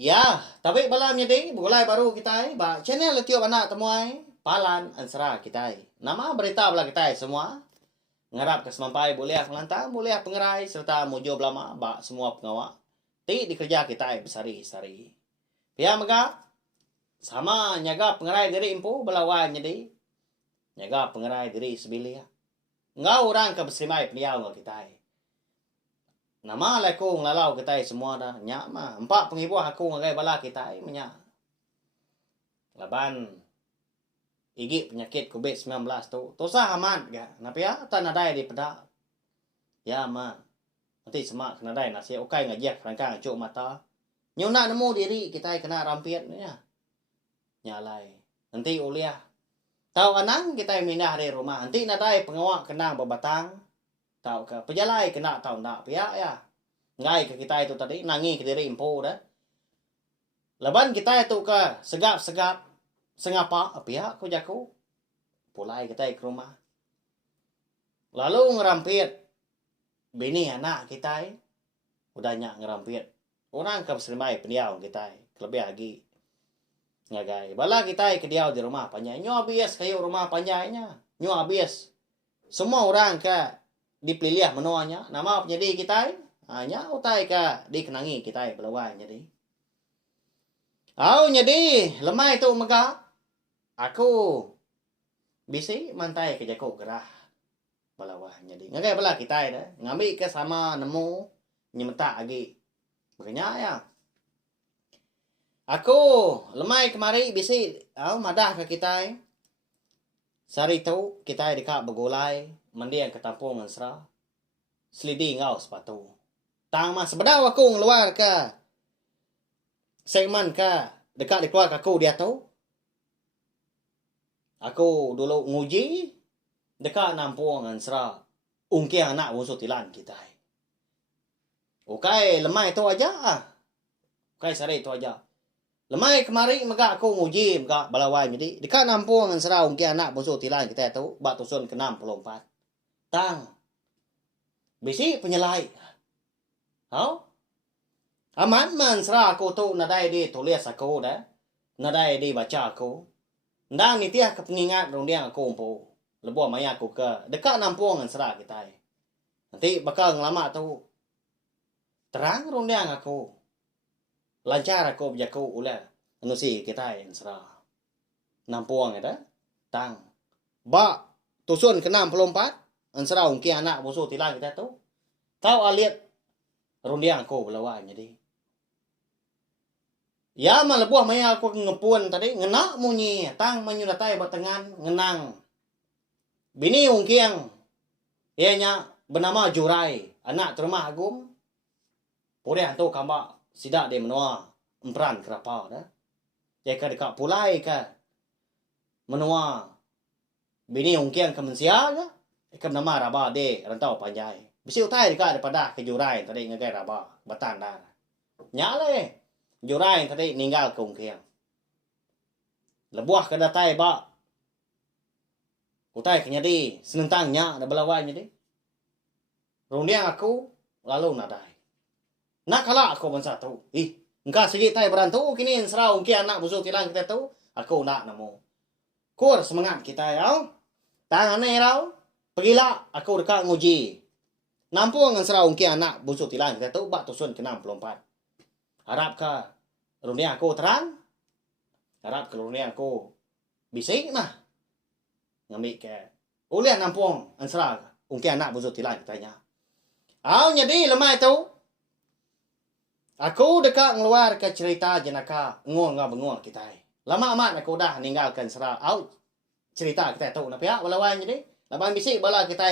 Ya, tapi balamnya deh, mulai baru kita ba channel tiap anak temuai, palan ansra kita. Nama berita belah kita semua. Ngarap ke semampai boleh melantang, boleh pengerai serta mujo belama ba semua pengawak. Ti dikerja kita besari-sari. Pia mega sama nyaga pengerai diri impu belawan jadi. Nyaga pengerai diri sebilia. Ngau orang ke besimai peniau ngau kita. Nama aku ngelalau kita semua dah nyak mah. Empat pengibuah aku ngagai bala kita menyak. Laban igi penyakit COVID-19 tu. Tosah amat ga. Napi ya tanadai di pedak. Ya mah. Nanti semak kenadai nasi okai ngajak rangkang cuk mata. Nyuna nemu diri kita kena rampiat ya. Nyalai. Nanti uliah. Tahu anang kita mindah dari rumah. Nanti nadai pengawak kenang babatang. Tahu ke pejalai kena tahu nak pihak ya. Ngai ke kita itu tadi nangi ke diri impo dah. Laban kita itu ke segap-segap sengapa pihak ku jaku. Pulai kita ke rumah. Lalu ngerampit bini anak kita udah nyak ngerampit. Orang ke serimai pendiau kita lebih lagi. Ngagai. Bala kita ke diau di rumah panjang. Nyo habis kayu rumah panjangnya. Nyo habis. Semua orang ke dipilih menuanya. Nama penyedi kita hanya utai ka dikenangi kita belawai jadi. Au nyedi lemai tu mega. Aku bisi mantai ke jaku gerah belawai jadi. Ngagai bala kita dah ngambil ke sama nemu nyemeta lagi. Makanya ya. Aku lemai kemari bisi au madah ke kita. Sari tu kita dekat begulai mendiang ke tampung ansra. Selidi ngau sepatu. Tang mas sebedau aku ngeluar ke segmen ke dekat di keluarga aku dia tahu. Aku dulu nguji dekat nampung ansra ungki anak musuh tilan kita. Okai lemai itu aja. Okai sari itu aja. Lemai kemari mega aku nguji mega balawai jadi dekat nampung ansra ungki anak musuh tilan kita tahu bak tusun ke 64. Tang. Bisi penyelai. Hau? Aman man sera aku tu nadai di tulis aku dah. Nadai di baca aku. Ndang ni tiah ke pengingat rundiang aku umpu. Lebuah maya aku ke dekat nampung dengan sera kita. Nanti bakal ngelama tu. Terang rundiang aku. Lancar aku berjaku ulah. Anusi kita yang sera. Nampung ada. Tang. Ba tusun ke 64. Ansera ungki anak musuh tilang kita tu. Tahu alit rundiang aku belawai jadi. Ya mah lebuah maya aku ngepun tadi ngenak munyi tang menyudatai batengan ngenang. Bini ungkiang ianya bernama Jurai, anak terumah agum. Pore hantu kamba sidak dia menua empran kerapa dah. Jika dekat pulai ke menua bini ungkiang kemensia ke ikan nama raba de rantau panjai. Bisi utai dekat daripada ke Jurai tadi ngagai raba batan dah. Nyale Jurai tadi ninggal ke ungkiang. Lebuah ke datai ba. Utai kenyadi senentangnya ada belawai jadi. Rundiang aku lalu nadai. Nak kalah aku bangsa tu. Engkau segi tai berantu kini serau ungki anak busuk tilang kita tu. Aku nak namo. Kur semangat kita ya. Tangan ni rau. Pergilah aku dekat nguji. Nampung dengan serau ungki anak busuk tilang kita tu bak tusun ke 64. Harap ke rundiang aku terang. Harap ke rundiang aku bising nah. Ngambil ke uliah nampung ansra ungki anak busuk tilang kitanya. Au jadi lemah itu. Aku dekat ngeluar ke cerita jenaka ngol ngah bengol kita. Lama amat aku dah ninggalkan serah. Au cerita kita tu napi ya walawan jadi. Laban bisik bala kita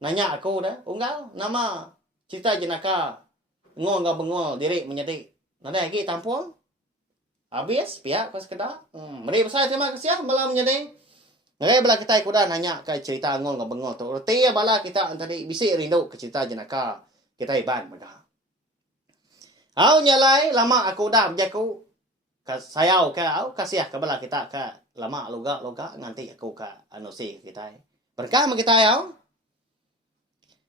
nanya aku dah. Unggal nama cerita jenaka ngol ngah bengol diri menjadi. Nada lagi tampung. Habis pihak pas kedah. Mari besar terima kasih bala menjadi. Ngai bala kita kuda nanya ke cerita ngol ngah bengol tu. Reti bala kita tadi bisik rindu ke cerita jenaka kita iban mereka. Au nyalai lama aku dah berjaku ke sayau ke au kasih ke bala kita ke lama loga nanti aku ke anusi kita. Berkah kita au.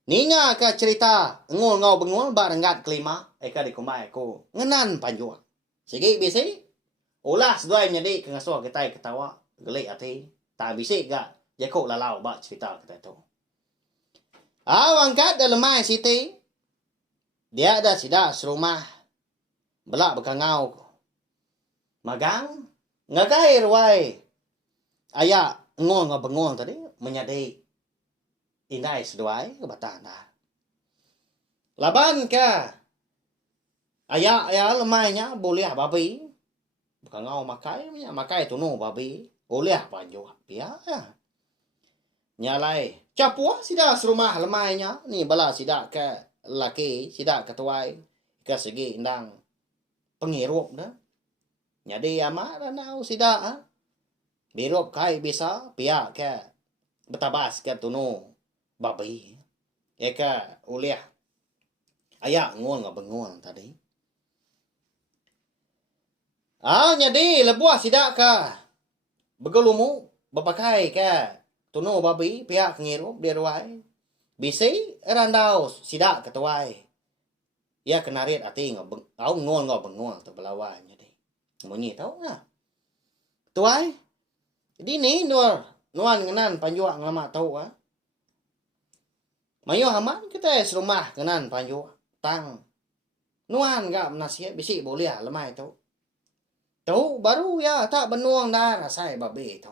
Ninya ke cerita ngol ngau bengol ba rengat kelima eka di kumai aku ngenan panjuang. Sige bisi. Ulah seduai menjadi ngasuh kita ketawa gelik hati. Tak bisi gak jako lalau ba cerita kita tu. Angkat dalam mai siti. Dia ada sida serumah. Belak bekangau. Magang ngagai ruai. Aya ngol ngabengol tadi menyadi indai seduai ke batana. Laban ka aya lemainya boleh babi. Bekangau makai tu no babi. Boleh panjo pia. Nyalai capua sida serumah lemainya ni bala sida ke laki sida ketuai ke segi indang pengirup dah. Jadi ama ranau sida birup kai bisa pia ke betabas ke tunu babi. Eka uliah ayak ngol ngabengol tadi. Jadi lebuah sida ka begelumu bepakai ke tunu babi pihak ngirup dia ruai. Bisi randau sida ketuai. Ya kenarit ati ngau ngol ngabengol tu belawan jadi. Munyi tahu na. Tuai. Jadi ni nuan ngenan panjua ngama tahu ah. Mayo haman kita serumah ngenan panjua tang. Nuan gak menasihat bisi boleh lemai tu. Tahu baru ya tak benuang dah rasai babi tu.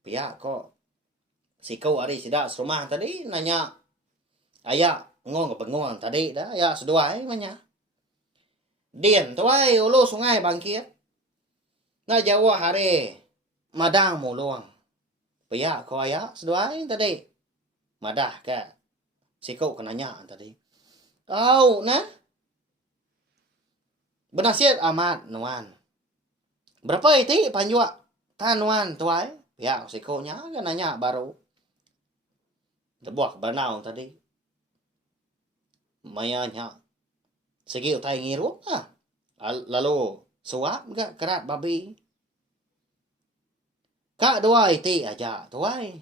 Pihak kok si kau hari sidak serumah tadi nanya ayak ngong bengong tadi dah ya seduai manya. Dien tuai ulu sungai bangkit. Na Jawa hari madang mulung. Pihak kau ayak seduai tadi. Madah ke si kau kenanya tadi. Kau nah benasihat amat nuan. Berapa itu panjua tanuan tuai? Ya si kau nya kan nanya baru. Debuak banau tadi. Mayanya segi utai ngiru ah. Lalu suap gak kerat babi. Kak dua itu aja tuai.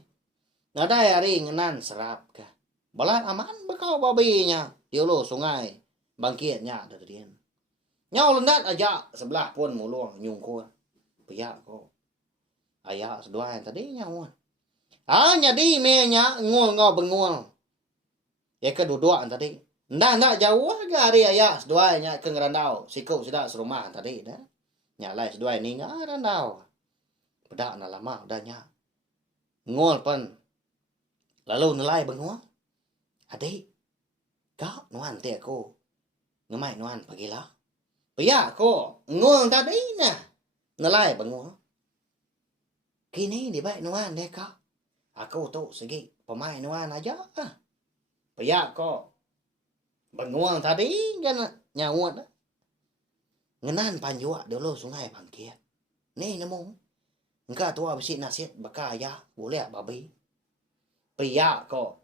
Nadai hari ngenan serap ke. Balan aman bekau babinya. Diulu sungai bangkitnya dari Nyau lendat aja sebelah pun muluang nyungku. Pihak ko. Ayah sedua tadi nyawa. Jadi menya ngul ngau bengul. Ya kedua tadi. Ndak jauh ke hari ayah sedua nya ke ngerandau. Sikau sudah serumah tadi dah. Nyalai sedua ni ngerandau. Bedak na lama udahnya. Ngul pun. Lalu nilai bengul. Adik. Kau nuan te aku. Ngemai nuan pagilah. Pihak ko ngul tadi nah. Nilai bengul. Kini di baik nuan deh kau. Aku tu segi pemain nuan aja. Pihak ko bengul tadi kan nyawut. Ngenan panjua dulu sungai bangkit. Ni nemu. Engkau tua besi nasihat bakaya boleh babi. Pihak ko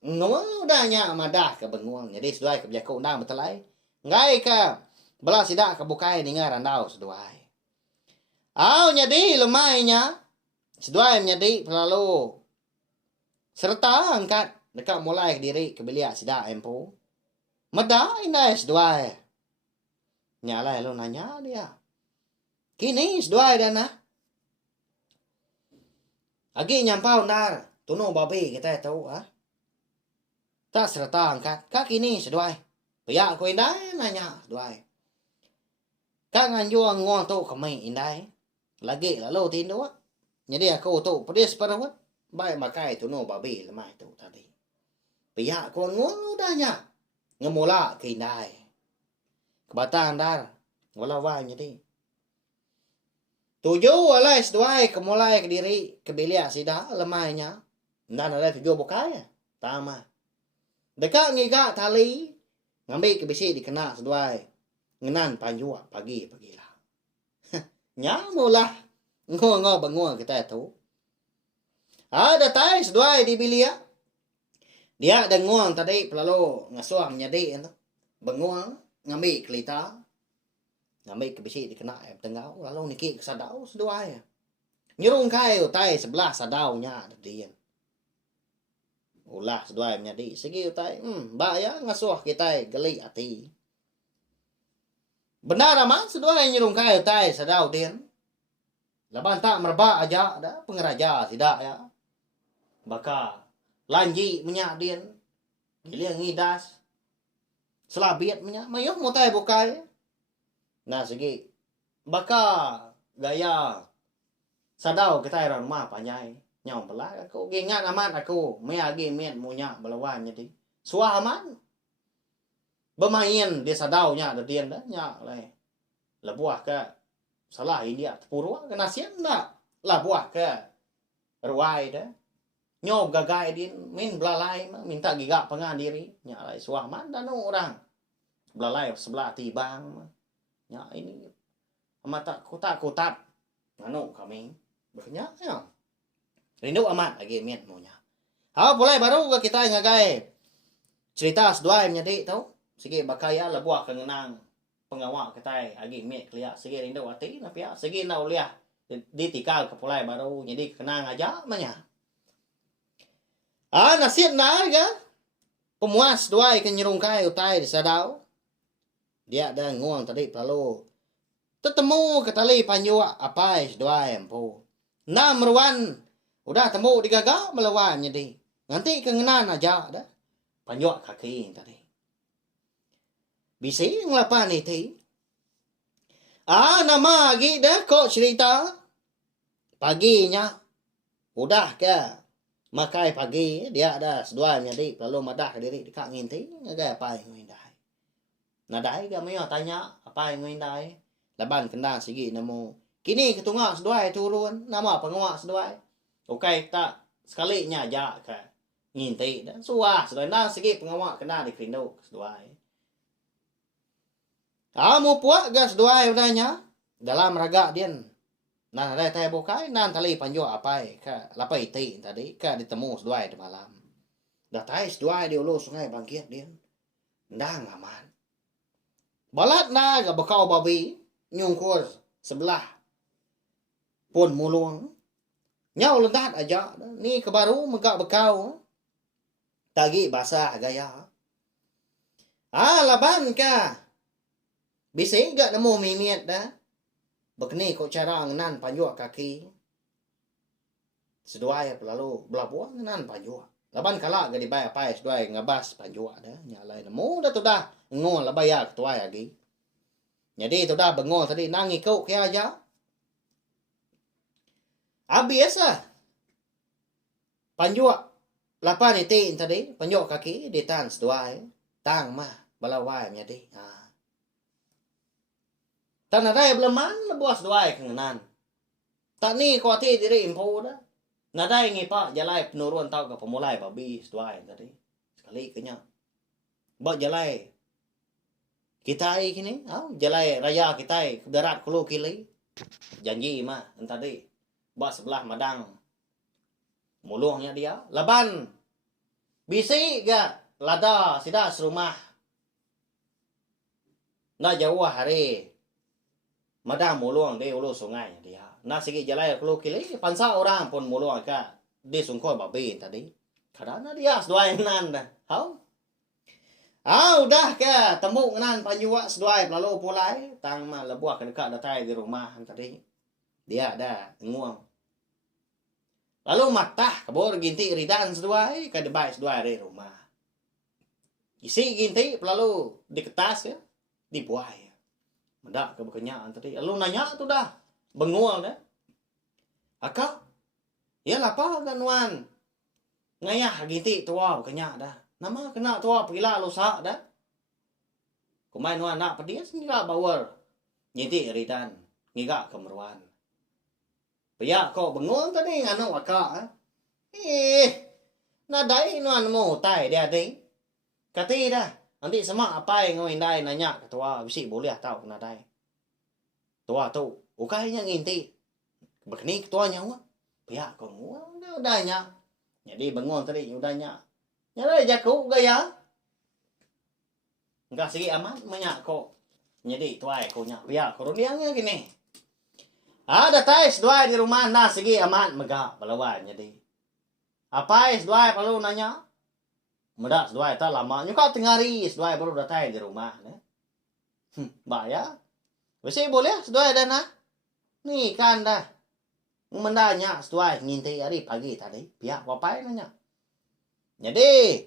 ngul dahnya madah ke bengul. Jadi seduai ke bijakau undang betelai. Ngai ke belah sidak ke bukai dengar randau seduai. Jadi lemainya seduai menjadi lalu serta angkat dekat mulai diri ke bilik sidak empu. Meda indah seduai. Nyalai lu nanya dia. Kini seduai dana. Agi nyampau nar. Tunu babi kita tahu ah. Tak serta angkat. Kak kini seduai. Pihak ko indah nanya seduai. Kak nganjuang ngong tu kami indah. Lagi lalu tindu. Jadi aku tu pedis perawat. Baik makai tunu babi lemai tu tadi. Pihak ko ngong udahnya. Ngemula ke indah. Kebatang dar. Walau jadi. Tujuh alai seduai kemulai ke diri. Kebilik sida lemainya. Dan ada tujuh bukai. Tama. Dekat ngigak tali. Ngambil kebisi dikena seduai. Ngenan panjua pagi-pagilah. Nyamulah. Ngol-ngol bengol kita tu. Ada tai seduai di bilia. Dia ada ngol tadi pelalu ngasuh menjadi. Bengol. Ngambil kelita. Ngambil kebisi dikena tengau. Lalu niki kesadau seduai. Nyurung kai tai sebelah sadaunya. Dia. Ulah seduai menjadi. Segi utai. Mbak ya ngasuh kita gelik hati. Benar aman sedua yang nyerung kai tai sadau din. Laban tak merba aja dah pengeraja tidak ya. Baka lanji menyak din. Giliang ngidas. Selabiat menyak. Mayuh mutai bukai. Nah segi. Baka gaya sadau kita orang rumah panjai. Nyong pala aku gingat aman aku. Maya gi miet munya belawan jadi. Suah aman. Bermain di sadaunya ada dia dah nyak lai. Lebuah ke salah India purwa ke nasian dah. Lebuah ke ruai dah. Nyob gagai din min belalai minta gigak pengan diri. Nyak lai suah man dan orang. Belalai sebelah tibang. Nyak ini amat tak kotak nganu kami. Berkenyak ya. Rindu amat lagi miet maunya. Hao boleh baru ke kita ngagai cerita sedua menjadi tahu. Sige bakaya lebuah kengenang pengawak kita agi miet kelia. Sige rindu hati napia. Sige na uliah ditikal ke pulai baru jadi kenang aja manya. Nasib na ga pemuas dua ikan nyerungkai utai di sadau. Dia ada nguang tadi lalu tetemu ke tali panjua apa is dua empu. Na meruan udah temu digaga melawan jadi. Nanti kengenan aja dah. Panjua kaki tadi. Bisa ngelapan itu. Nama lagi dah kok cerita. Paginya. Udah ke. Makai pagi. Dia ada sedua jadi. Lalu madah diri. Dekat nginti. Ngagai apa yang ngindai. Nadai ke mayo tanya. Apa yang ngindai. Laban kendang sigi namo. Kini ketungak sedua turun. Nama pengawak sedua. Okey tak. Sekalinya aja ke. Nginti. Dan suah. Sedua. Nah segi pengawak kena di kerinduk. Sedua. Mau puak gas dua udahnya dalam raga dia. Nah ada teh bokai nan tali panjo apa ka lapai ti tadi ka ditemu dua di malam. Dah tais dua di ulu sungai bangkit dia. Ndang aman. Balat na ga bakau babi nyungkur sebelah pun mulung. Nyau lendat aja ni kebaru megak bekau. Tagi basah gaya. Laban ka bisa enggak nemu mimiat dah. Begini kok cara ngenan panjua kaki. Sedua ya lalu belabuan ngenan panjua. Laban kala gak dibayar apa sedua ngabas panjua dah. Nyalai nemu dah tu dah. Ngol lah bayar ketua lagi. Jadi tu dah bengol tadi nangi kau kaya aja. Habis lah. Panjua. Lapan itu tadi. Panjua kaki di tan sedua. Tang mah balawai jadi. Tak nadai belaman lebuas doai kengenan. Tak ni kau hati diri impo dah. Nadai ngipak jalai penurun tau ke pemulai babi doai tadi. Sekali kenya. Bak jalai kita kini, jalai raya kita darat kulu kili. Janji mah tadi. Bak sebelah madang. Muluhnya dia. Laban bisi gak lada sida serumah. Nak jauh hari. Madang muluang di ulu sungai dia. Nah segi jalai kulu kili pansa orang pun muluang ka di sungkoi babi tadi. Kadang dia sedua nan dah. Udah ke temu nan panjua sedua lalu pulai tang mah lebuah ke dekat datai di rumah tadi. Dia ada nguang. Lalu matah kabur ginti ridan sedua ke debai sedua di rumah. Isi ginti lalu diketas ya dibuai. Mendak ke berkenyakan tadi. Lalu nanya tu dah. Bengol dah. Akak. Ya apa kan wan. Ngayah ginti tua berkenyak dah. Nama kena tua pergilah lusak dah. Kumain wan nak pedis. Ngiga bawar. Ginti ridan. Ngiga kemeruan. Piyak kau bengol tadi nganu akak. Nadai wan mau tai dia tadi. Kati dah. Nanti sama apa yang ngindai nanya ketua bisi boleh tahu nadai. Tua tu, ukainya nginti. Begini ketuanya wah. Pihak kau udahnya. Jadi bangun tadi udahnya. Nyala jaku gaya. Enggak segi aman menyak kok. Jadi tua kau nya pihak kau liangnya gini. Ada tais dua di rumah nah segi aman megak balawan jadi. Apa is dua perlu nanya? Medak sedua eta lama. Nyuka tengah hari sedua baru datang di rumah. Mbak ya. Besi boleh seduai dah nah. Ni kan dah. Mendanya seduai nginti hari pagi tadi. Pihak papai nanya. Jadi,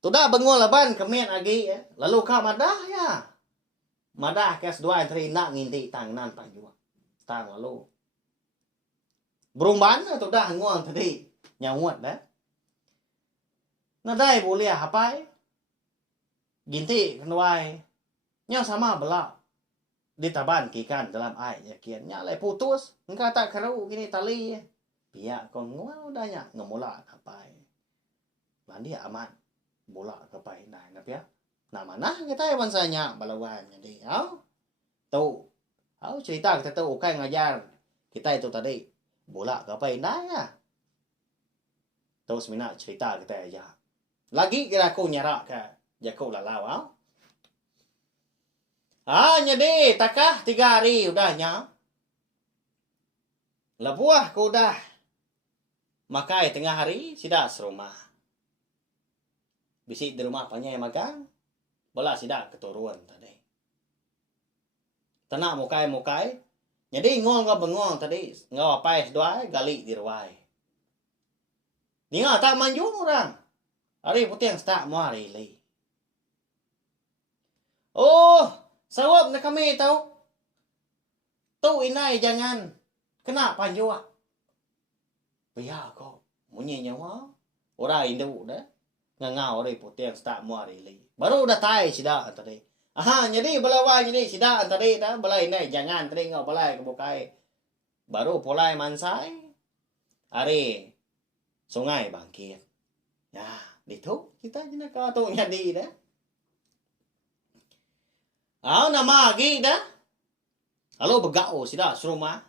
tu dah bengol laban kemen lagi ya. Lalu kau madah ya. Madah ke seduai tadi nak nginti tang nan panjua. Tang lalu. Berumban tu dah nguang tadi. Nyawat dah. Nadai boleh apa? Ginti kenuai. Nya sama belak. Ditaban kikan dalam air ya kian nya lai putus engkau tak kerau gini tali pihak kon ngau danya ngemula kapai landi aman bola kapai nah pihak nah mana kita bansanya balawan jadi tahu cerita kita tahu kai ngajar kita itu tadi bola kapai nah ya tahu semina cerita kita aja lagi kira aku nyarak ke jaku lalau jadi takah 3 hari udahnya. Lebuah ku udah. Makai tengah hari sidak serumah. Bisik di rumah panya yang makan. Bola sidak keturun tadi. Tenak mukai. Jadi ngong ka bengong tadi. Ngau apa seduai gali di ruai. Dia tak manjung orang. Hari putih yang setak mau hari li. Sawab na kami tahu. Tahu inay jangan kena panjua. Biar kau munyi nyawa. Orang Indo dah. Ngangau orang putih yang start muari li. Baru dah tay sida tadi. Jadi balawan jadi sida tadi dah balai inay jangan tadi ngau balai kebukai. Baru polai mansai. Hari sungai bangkit. Ya, itu kita jina kau tu nyadi dah. Nama lagi dah. Halo begau sida serumah.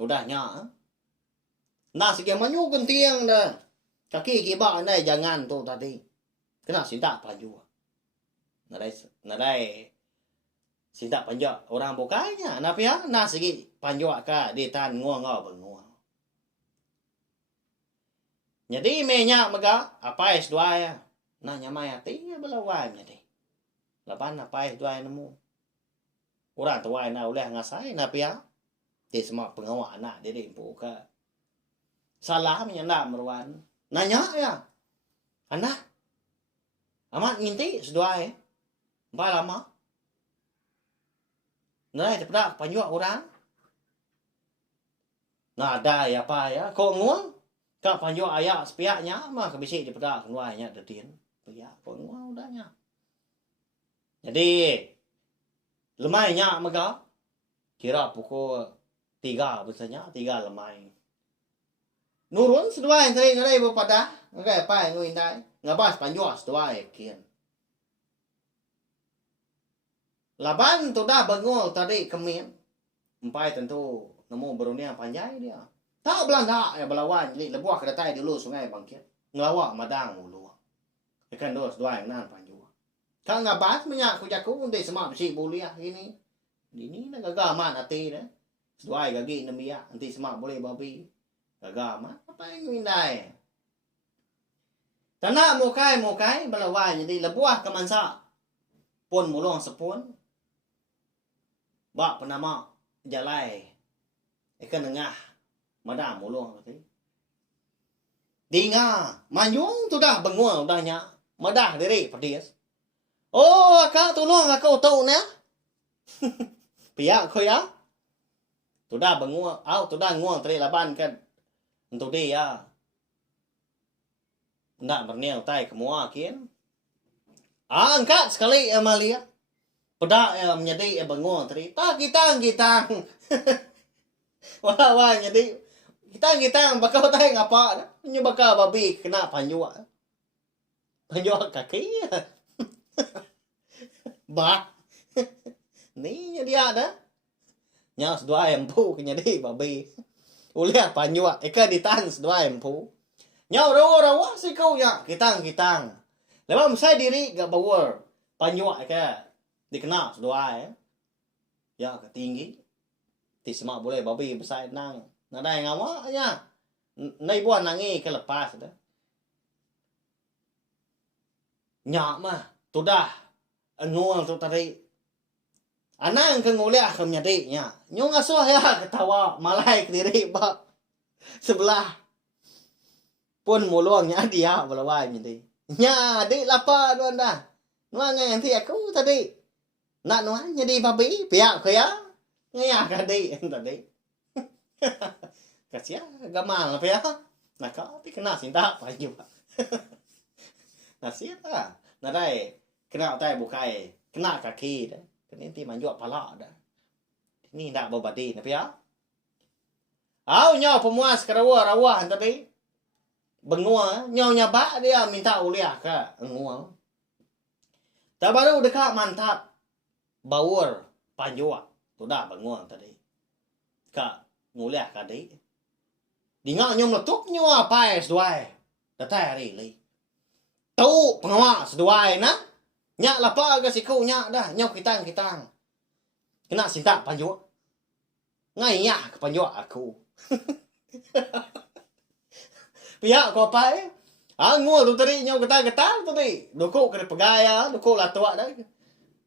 Udahnya. Nah sige manyu gentiang dah. Kaki kiba andai jangan tu tadi. Kena sida paju. Nadai sida panja orang bukanya. Nah pia nah sige panju ka di tan nguang ngau benguang. Jadi menya mega apa es dua ya. Nah nyamai hati belawan jadi. Lapan apa dua nemu orang tua na oleh ngasai na pia di semua pengawa anak dia buka salah menyanda meruan nanya ya anak amat nginti sedua lama nah cepat panjua orang nah ada ya apa ya kau nguang kau panjua ayak sepiaknya mah kebisi cepat keluarnya detin pia kau nguang udahnya. Jadi lemainya mega kira pukul 3 biasanya 3 lemai. Nurun sedua yang tadi ngerai berpada ngerai apa yang ngindai ngabas panjua sedua kian. Laban tu dah bengol tadi kemin. Empai tentu nemu berunia panjai dia. Tak Belanda ya belawan jadi lebuah kedatai dulu sungai bangkit. Ngelawak madang mulu. Ikan dos dua yang nan panjua. Kang ngabas menya ku jaku unde semua besi boleh ini. Ini nagagaman ati dah. Seduai gagi namia nanti semua boleh babi. Gagaman apa yang mindai. Tanah mukai belawan jadi lebuah kemansa. Pun mulong sepun. Bak penama jalai. Ikan tengah madam mulong tadi. Dinga manjung tu dah benguang udahnya. Madah diri pedis. Akak tolong aku tahu ni. Pihak kau ya. Tu dah benguang, tu dah nguang teri laban kan. Untuk dia. Nak berniau tai kemua kian. Angkat sekali Amalia. Pedak menjadi benguang teri. Tak kita. Wah jadi kita bakal tai ngapa dah. Nyu bakal babi kena panjua. Panjua kaki. Bah. Ni dia ada. Nya sedua empu kenyadi babi. Uliah panjua eka ditan sedua empu. Nya rawa si kau nya kitang. Lepas saya diri gak bawar. Panjua eka dikena sedua ya ketinggi. Ti semak boleh babi besar nang. Nadai ngawa nya. Nai buan nangi ke lepas dah. Nya mah tu dah nguang tu tadi Anang ke nguliah ke nyadiknya. Nyong asuh ya ketawa malai ke diri bak sebelah. Pun muluangnya dia belawai nyadi. Nya dik lapa tuan dah. Nuang nanti aku tadi. Nak nuang nyadi babi pihak ke ya. Ngaya kadi tadi. Kasia gamal pihak. Nak kau kena sinta apa juga. Nasia lah. Nah đây kena tay bukai kena kaki dah. Nanti manjua pala dah. Ini ndak babadi na pihak. Au nyaw pemuas karawa tadi. Bengua nyaw nyaba dia minta uliah ka ngua. Tak baru dekat mantap bawur panjua tu dah bengua tadi. Ka nguliah ka di. Dinga nyom letup nyua pai seduai. Datai hari li. Tu pengawa seduai na. Nyak lapa ke siku nyak dah nyok kitang. Kena sinta panjua. Ngaya ke panjua aku. Pihak ko pai. Ngua tu tadi nyok getah tadi. Doko ke pegaya, doko la tua dah.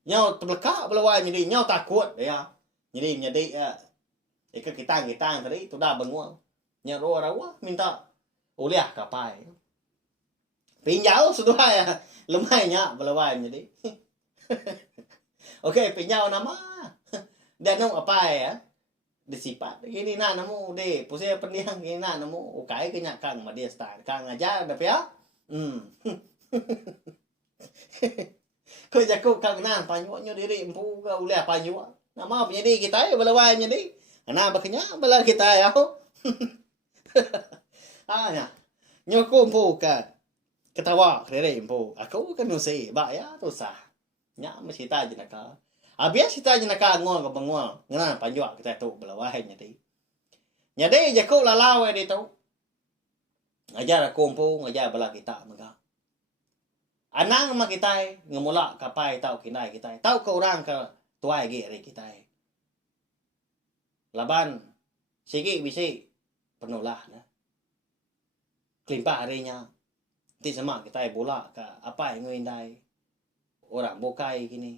Nyok terlekak belawai jadi nyok takut ya. Jadi ke kitang tadi tu dah bengua. Nyok rawa minta uliah ka pai. Pinjau sudah ya. Lumayan belawai jadi. Okey, pinjau nama. Dan nung apa ya? Disipat. Gini nak namu deh. Pusing pendiang gini nak namu. Ukai ke nyak kang dia style. Kang aja dah ya. Kau jago kang nan panjuannya diri empu ke uliah panjuan. Nama punya di kita ya belawai jadi. Ana baknya bela kita ya. Ya. Nyoko empu ka. Ketawa kere empu. Aku kan nusi ba ya tu sah. Nya mesti ta je nak. Habis kita je nak ngol ke bengol. Ngana panjua kita tu belawai nyadi. Nyadi je ko lalau di tu. Ngajar aku empu ngajar bela kita mega. Anang ma kita ngemula kapai tau kinai kita. Tau ke orang ke tuai ge ri kita. Laban sigi bisi penulah na. Klimpa harinya. Ti sama kita bola ke apa yang ngindai orang bokai gini.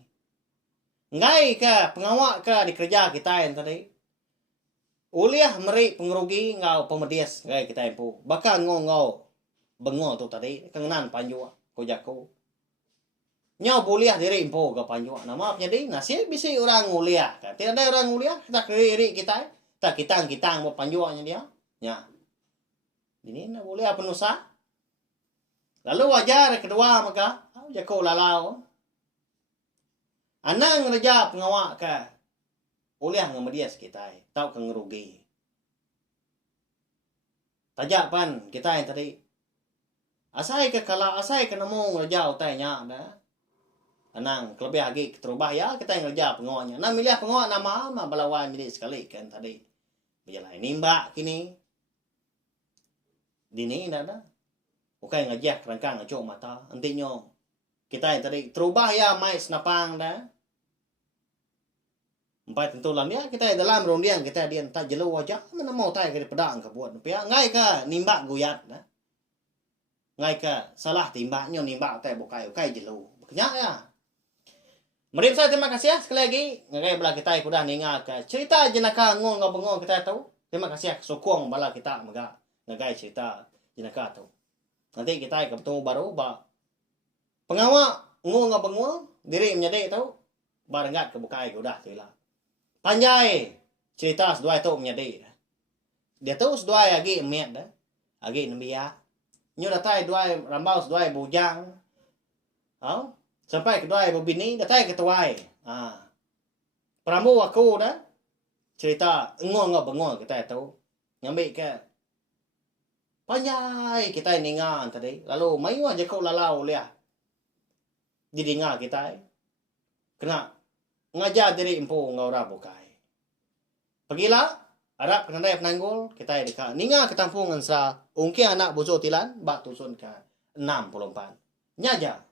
Ngai ke pengawak ke di kerja kita yang tadi. Uliah meri pengerugi ngau pemedias ngai kita empu. Bakal ngau bengo tu tadi kengenan panjua ko jako. Nyau buliah diri empu ke panjua. Nama jadi nasib bisi orang uliah kan. Tidak ada orang uliah kita kiri kita. Tak kita mau panjuanya dia. Ya. Ini na uliah penusa. Lalu wajar kedua maka jako lalau. Anang raja pengawak ke uliah ngamedias kita. Tau ke ngerugi. Tajak pan kita yang tadi. Asai ke nemu raja utainya dah. Anang kelebih lagi terubah ya kita yang raja pengawaknya. Nah milih pengawak nama balawan milik sekali kan tadi. Berjalan nimba kini. Dini dah. Bukan ngajak kerangkang ngacok mata. Nantinya kita yang tadi terubah ya mai senapang dah. Empat tentu lam ya kita dalam rondian kita dia entah jelo wajah mana mau tay ke pedang ke buat pia ngai ka nimba guyat dah. Ngai ka salah timbaknya nimba tay bukai jelo. Beknya ya. Mari saya terima kasih ya sekali lagi ngai bala kita kudah ninga ke cerita jenaka ngol ngabengol kita tahu. Terima kasih sokong bala kita mega ngai cerita jenaka tahu. Nanti kita ketemu baru ba pengawak ngul ngabengul diri menjadi tahu barengat ke bukai udah tu lah. Panjai cerita sedua itu menjadi. Dia tahu sedua lagi emet dah. Lagi nembia. Nyu datai dua rambau sedua bujang. Sampai kedua bini datai ketuai. Perambu aku dah cerita ngul ngabengul kita tahu. Nyambi ke panjai kita ningan tadi. Lalu mayu aja kau lalau lihat. Jadi ngah kita. Kena ngajar diri empu ngau bukai. Pergilah. Harap kena daya penanggul. Kita dekat. Ninga ketampungan sa. Ungki anak buzo tilan. Bak tusun ke 64. Nyaja.